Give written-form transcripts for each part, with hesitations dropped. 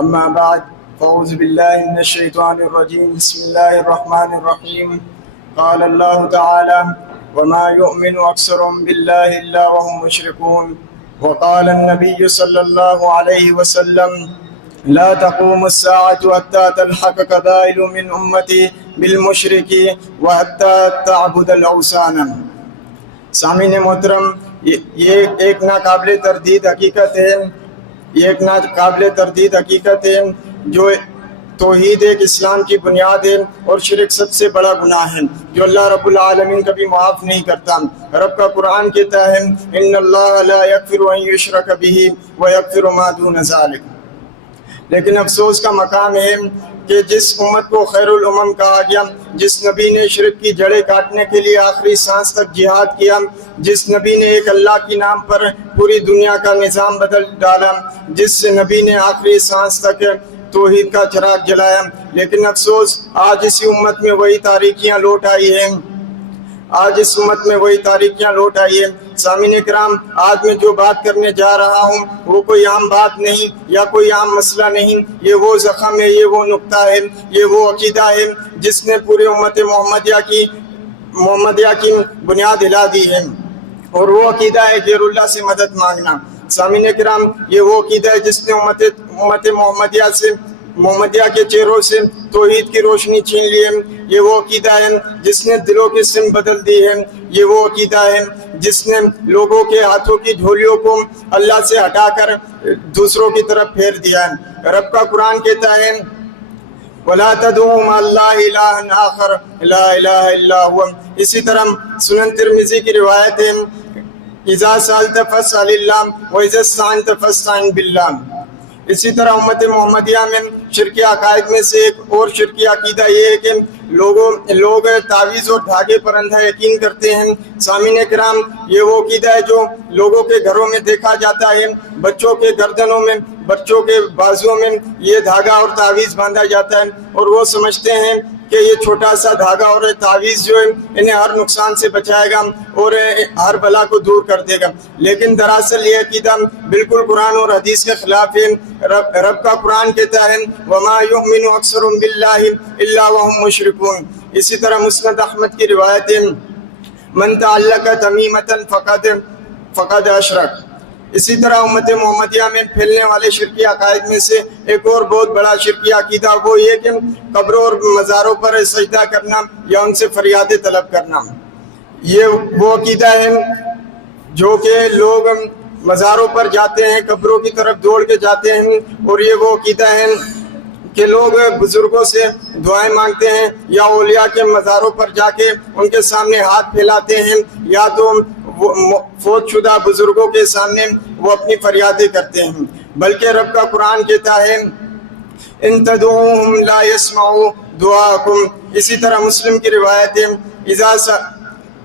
أما بعد فأعوذ بالله من الشيطان الرجيم بسم الله الرحمن الرحيم قال الله تعالى وما يؤمن أكثرهم بالله إلا وهم مشركون وقال النبي صلى الله عليه وسلم لا تقوم الساعة حتى تلحق قبائل من أمتي بالمشرك وحتى تعبد الأوثان. سامعین محترم، یہ ایک ناقابل تردید حقیقت ہے، جو توحید ایک اسلام کی بنیاد ہے، اور شرک سب سے بڑا گناہ ہے جو اللہ رب العالمین کبھی معاف نہیں کرتا. رب کا قرآن کہتا ہے ان اللہ لا یغفر ان یشرک بہ ویغفر ما دون ذلک. لیکن افسوس کا مقام ہے کہ جس امت کو خیر الامم کہا گیا، جس نبی نے شرک کی جڑیں کاٹنے کے لیے آخری سانس تک جہاد کیا، جس نبی نے ایک اللہ کے نام پر پوری دنیا کا نظام بدل ڈالا، جس نبی نے آخری سانس تک توحید کا چراغ جلایا، لیکن افسوس آج اسی امت میں وہی تاریکیاں لوٹ آئی ہیں. سامعین کرام، آج میں جو بات کرنے جا رہا ہوں وہ کوئی عام بات نہیں یا کوئی عام مسئلہ نہیں، یہ وہ زخم ہے، یہ وہ نقطہ ہے، یہ وہ عقیدہ ہے جس نے پورے امت محمدیہ کی بنیاد ہلا دی ہے، اور وہ عقیدہ ہے غیر اللہ سے مدد مانگنا. سامعین کرام، یہ وہ عقیدہ ہے جس نے امت محمدیہ کے چہروں سے توحید کی روشنی چھین لی ہے. یہ وہ عقیدہ ہے جس نے دلوں کی سمت بدل دی ہے. یہ وہ عقیدہ ہے جس نے لوگوں کے ہاتھوں کی جھولیوں کو اللہ سے ہٹا کر دوسروں کی طرف پھیر دیا ہے. رب کا قرآن کہتا ہے وَلَا تَدْعُوا مَعَ اللَّهِ إِلَٰهًا آخَرَ لَا إِلَٰهَ إِلَّا هُوَ. اسی طرح سنن ترمذی کی روایت ہے اِذَا سَأَلْتَ فَاسْأَلِ اللَّهَ وَإِذَا اسْتَعَنْتَ فَاسْتَعِنْ بِاللَّهِ. اسی طرح امت محمدیہ میں شرکی عقائد میں سے ایک اور شرکی عقیدہ یہ ہے کہ لوگ تعویذ اور دھاگے پر اندھا یقین کرتے ہیں. سامعین کرام، یہ وہ عقیدہ ہے جو لوگوں کے گھروں میں دیکھا جاتا ہے. بچوں کے گردنوں میں، بچوں کے بازوؤں میں یہ دھاگا اور تعویذ باندھا جاتا ہے، اور وہ سمجھتے ہیں کہ یہ چھوٹا سا دھاگا اور تعویذ جو ہے انہیں ہر نقصان سے بچائے گا اور ہر بلا کو دور کر دے گا. لیکن دراصل یہ عقیدہ بالکل قرآن اور حدیث کے خلاف ہے. رب کا قرآن کہتا ہے وَمَا يُؤْمِنُ أَكْثَرُهُم بِاللَّهِ إِلَّا وَهُم مُشْرِكُونَ. اسی طرح مسند احمد کی روایت ہے من تعلق تمیمة فقد اشرک. اسی طرح امت محمدیہ میں پھیلنے والے شرکی عقائد میں سے ایک اور بہت بڑا شرکی عقیدہ وہ یہ کہ قبروں اور مزاروں پر سجدہ کرنا یا ان سے فریاد طلب کرنا. یہ وہ عقیدہ ہے جو کہ لوگ مزاروں پر جاتے ہیں، قبروں کی طرف دوڑ کے جاتے ہیں، اور یہ وہ عقیدہ ہے کہ لوگ بزرگوں سے دعائیں مانگتے ہیں یا اولیاء کے مزاروں پر جا کے ان کے سامنے ہاتھ پھیلاتے ہیں، یا تو فوت شدہ بزرگوں کے سامنے وہ اپنی فریادیں کرتے ہیں. بلکہ رب کا قرآن کہتا ہے ان تدعوهم لا يسمعوا دعاءكم. اسی طرح مسلم کی روایت ہے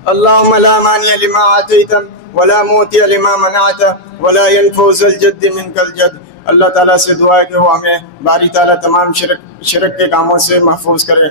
اللهم لا مانع لما اعطيت ولا معطي لما منعت ولا ينفع ذا الجد منك الجد. اللہ تعالیٰ سے دعا ہے کہ وہ ہمیں باری تعالیٰ تمام شرک کے کاموں سے محفوظ کرے.